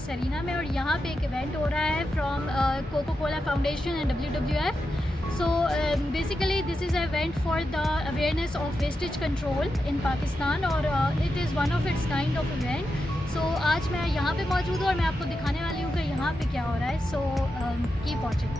Serena में और यहाँ पे एक इवेंट हो रहा है from Coca Cola Foundation and WWF. So basically this is an event for the awareness of wastage control in Pakistan और it is one of its kind of event. So आज मैं यहाँ पे मौजूद हूँ और मैं आपको दिखाने वाली हूँ कि यहाँ पे क्या हो रहा है. So keep watching.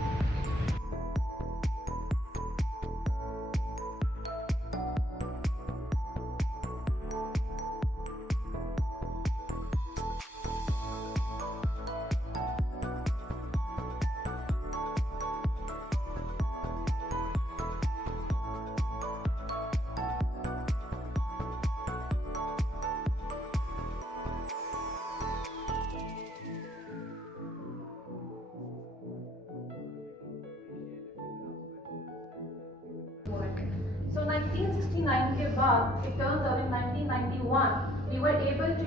So 1969 के बाद, it turns out in 1991, we were able to,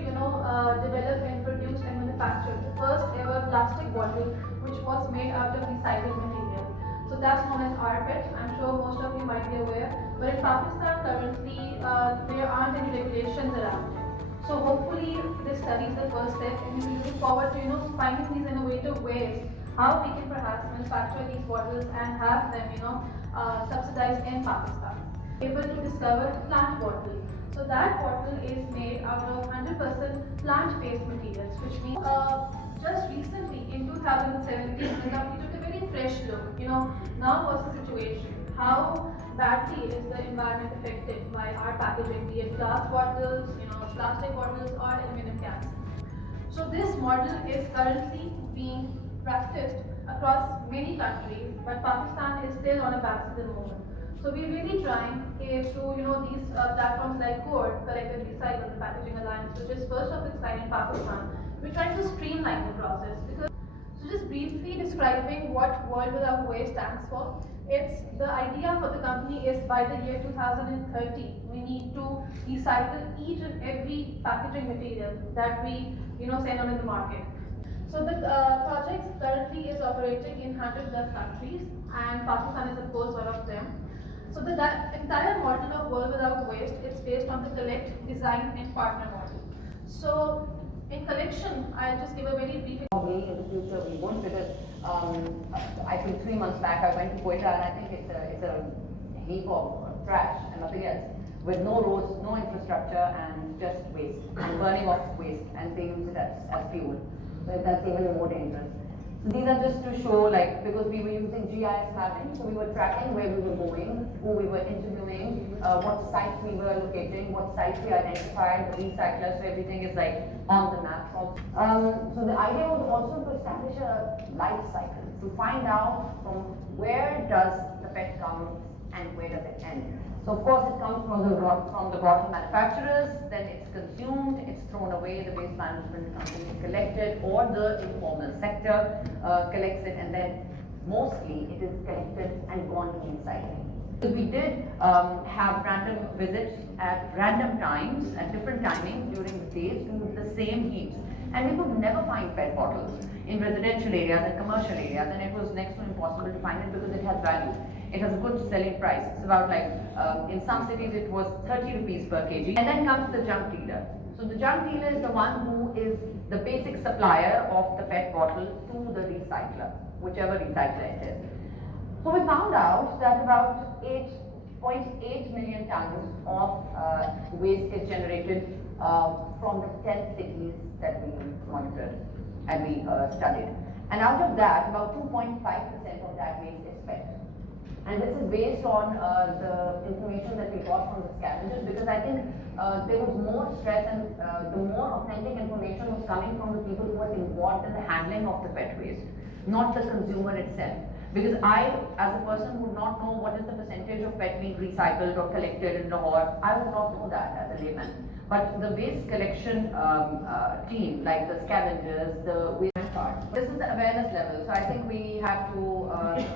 develop and produce and manufacture the first ever plastic bottle, which was made out of recycled material. So that's known as rPET. I'm sure most of you might be aware. But in Pakistan currently, there aren't any regulations around it. So hopefully this study is the first step, and we look forward to, finding these innovative ways how we can perhaps manufacture these bottles and have them, subsidized in Pakistan. Able to discover plant bottle. So that bottle is made out of 100% plant-based materials, which means just recently in 2017, the company took a very fresh look. Now what's the situation? How badly is the environment affected by our packaging, be it glass bottles, plastic bottles, or aluminum cans? So this model is currently being practiced across many countries, but Pakistan is still on a backseat at the moment. So we're really trying through these platforms like CORE, Collect and Recycle, the Packaging Alliance, which is first of its kind in Pakistan. We're trying to streamline the process because. So just briefly describing what World Without Waste stands for. It's the idea for the company is by the year 2030 we need to recycle each and every packaging material that we send on in the market. So the project currently is operating in 100 plus countries, and Pakistan is of course one of them. So the entire model of World Without Waste is based on the collect, design, and partner model. So in collection, I'll just give a very brief. Probably in the future we won't, because I think 3 months back I went to Quetta and I think it's a heap of trash and nothing else, with no roads, no infrastructure, and just waste and burning of waste, and they use it as fuel. So that's even more dangerous. So these are just to show, because we were using GIS mapping, so we were tracking where we were going, who we were interviewing, what sites we were locating, what sites we identified, the recyclers, so everything is on the map. So the idea was also to establish a life cycle, to find out from where does the PET come and where does it end. So of course it comes from the bottle manufacturers, then it's consumed, it's thrown away, the waste management company collected, or the informal sector collects it, and then mostly it is collected and gone to recycling. We did have random visits at random times, at different timings during the days, to the same heaps. And we could never find PET bottles in residential areas and commercial areas, and it was next to impossible to find it because it has value. It has a good selling price. It's about in some cities it was 30 rupees per kg. And then comes the junk dealer. So the junk dealer is the one who is the basic supplier of the PET bottle to the recycler, whichever recycler it is. So we found out that about 8.8 million tons of waste is generated from the 10 cities that we monitored and we studied. And out of that, about 2.5% of that waste is PET. And this is based on the information that we got from the scavengers, because I think there was more stress, and the more authentic information was coming from the people who were involved in the handling of the PET waste, not the consumer itself. Because I, as a person, would not know what is the percentage of PET being recycled or collected in Lahore. I would not know that as a layman. But the waste collection team, like the scavengers, the waste part, this is the awareness level. So I think we have to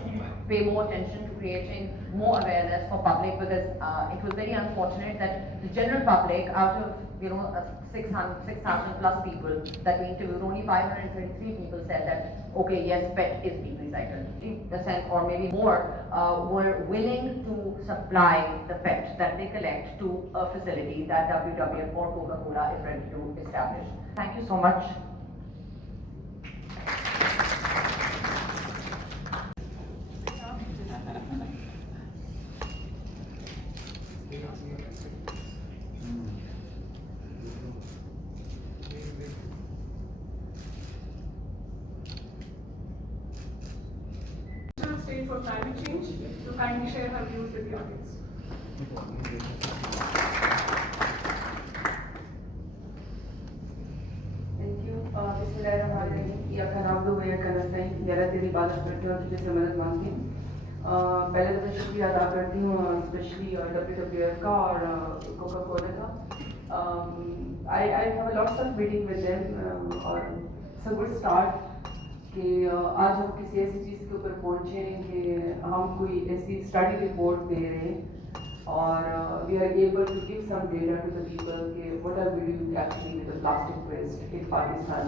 pay more attention to creating more awareness for public, because it was very unfortunate that the general public, out of 6,000 plus people that we interviewed, only 533 people said that okay, yes, PET is being recycled. 50% or maybe more were willing to supply the PET that they collect to a facility that WWF or Coca-Cola is ready to establish. Thank you so much. climate change to kindly share her views with the audience. Thank you. Bismillahirrahmanirrahim. Ya kanablu ve ya kanastain. मेरा तेरी इबादत करती हूँ और तुझसे मदद मांगती हूँ। पहले तो मैं शुक्रिया अदा करती हूँ स्पेशली WWF का और कोका कोला का. I have lots of meeting with them और it's a good start कि आज हम किसी ऐसी चीज़ के ऊपर पहुँचे कि हम कोई ऐसी स्टडी रिपोर्ट दे रहे हैं और we are able to give some data to the people कि what are we doing actually with the plastic waste in Pakistan.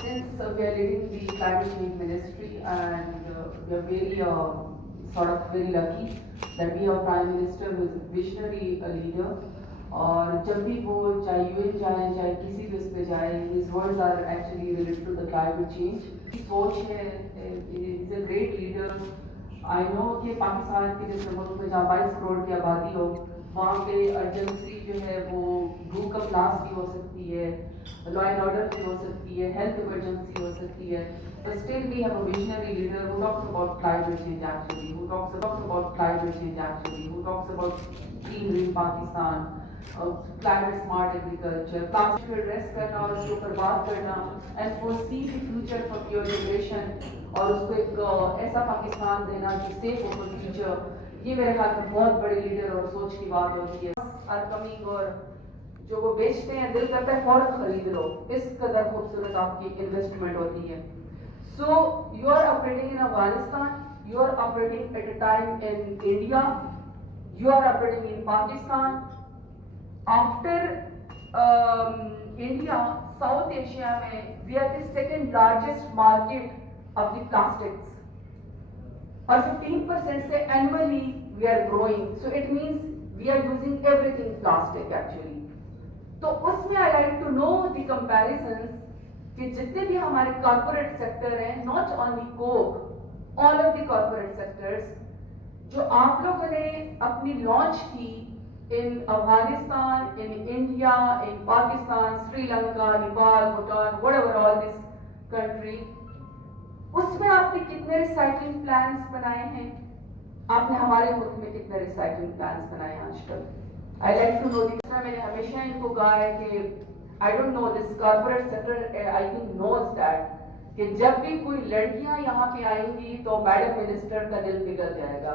Since we are leading the climate change ministry and we are very very lucky that we have Prime Minister who is a visionary leader. और जब भी वो चाहे UN जाए चाहे किसी भी उस पे जाए, his words are actually related to the climate change. सोच है, is a great leader. I know कि पाकिस्तान के जैसे मुल्क में जहाँ 22 करोड़ की आबादी हो, वहाँ पे अर्जेंसी जो है वो भूकंप लास्ट भी हो सकती है, लॉ एंड ऑर्डर भी हो सकती है, हेल्थ इमरजेंसी हो सकती है. But still we have a visionary leader who talks about climate change actually, who talks about climate change actually, who talks about clean green Pakistan. Climate smart agriculture, plastic को address करना और उसको बर्बाद करना and foresee the future for your generation और उसको एक ऐसा पाकिस्तान देना जो safe हो for future. ये मेरे ख्याल में बहुत बड़ी लीडर और सोच की बात होती है. are coming और जो वो बेचते हैं दिल करता है फौरन खरीद लो, इस कदर खूबसूरत आपकी इन्वेस्टमेंट होती है. So you are operating in Afghanistan, you are operating at a time in India, you are operating in Pakistan. After India, South Asia में we are the second largest market of the plastics. और 15% से annually we are growing. So it means we are using everything plastic actually. तो उसमें I like to know the comparisons कि जितने भी हमारे corporate sector हैं, not only Coke, all of the corporate sectors जो आप लोगों ने अपनी launch की in Afghanistan, in India, in Pakistan, Sri Lanka, Nepal, Bhutan, whatever all this country, उसमें आपने कितने recycling plans बनाए हैं? आपने हमारे मुल्क में कितने recycling plans बनाए हैं आज तक? I like to know this. मैंने हमेशा इनको कहा है कि I don't know this corporate sector I think knows that कि जब भी कोई लड़कियां यहाँ पे आएंगी तो मैडम मिनिस्टर का दिल पिघल जाएगा.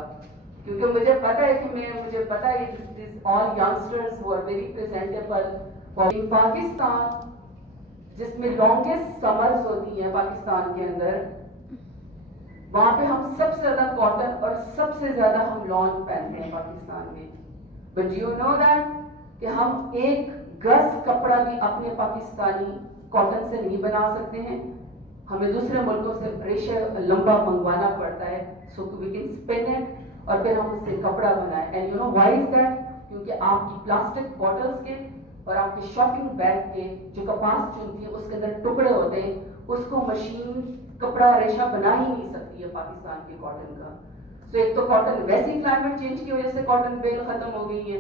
क्योंकि मुझे पता है कि मुझे पता है this all youngsters who are very presentable. In Pakistan जिसमें लॉन्गेस्ट समर्स होती हैं पाकिस्तान के अंदर, वहाँ पे हम सबसे ज्यादा कॉटन और सबसे ज्यादा हम लॉन पहनते हैं पाकिस्तान में. बट यू नो दैट कि हम एक गज कपड़ा भी अपने पाकिस्तानी कॉटन से नहीं बना सकते हैं, हमें दूसरे मुल्कों से रेशा लंबा मंगवाना पड़ता है so we can spin it और फिर हम उससे कपड़ा बनाए. And you know why is that? क्योंकि आपकी प्लास्टिक बॉटल्स के और आपके शॉपिंग बैग के जो कपास चुनती है उसके अंदर टुकड़े होते हैं, उसको मशीन कपड़ा रेशा बना ही नहीं सकती है पाकिस्तान की कॉटन का. तो एक तो कॉटन वैसे ही क्लाइमेट चेंज की वजह से कॉटन बेल खत्म हो गई है,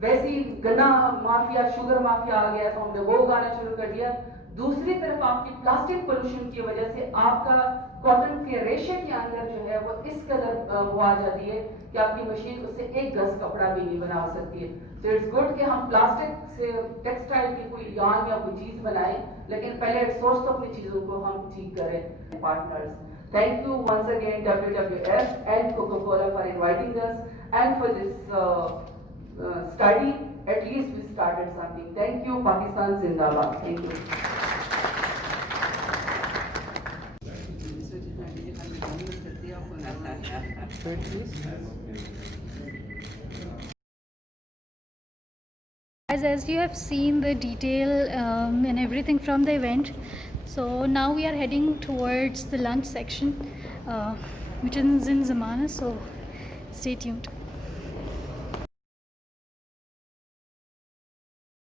वैसे ही गन्ना माफिया शुगर माफिया आ गया तो हमने वो उगाना शुरू कर दिया. दूसरी तरफ आपकी प्लास्टिक पोल्यूशन की वजह से आपका कॉटन के रेशे के अंदर जो है वो इस कदर वो आ जाती है कि आपकी मशीन उससे एक गज कपड़ा भी नहीं बना सकती है. तो इट्स गुड कि हम प्लास्टिक से टेक्सटाइल की कोई यार्न या कोई चीज बनाएं, लेकिन पहले सोर्स तो अपनी चीजों को हम ठीक करें. Partners, thank you once again WWF and Coca-Cola for inviting us and for this study. At least we started something. Thank you. Pakistan Zindabad. Thank you. As you have seen the detail and everything from the event, so now we are heading towards the lunch section which is in Zamana, so stay tuned.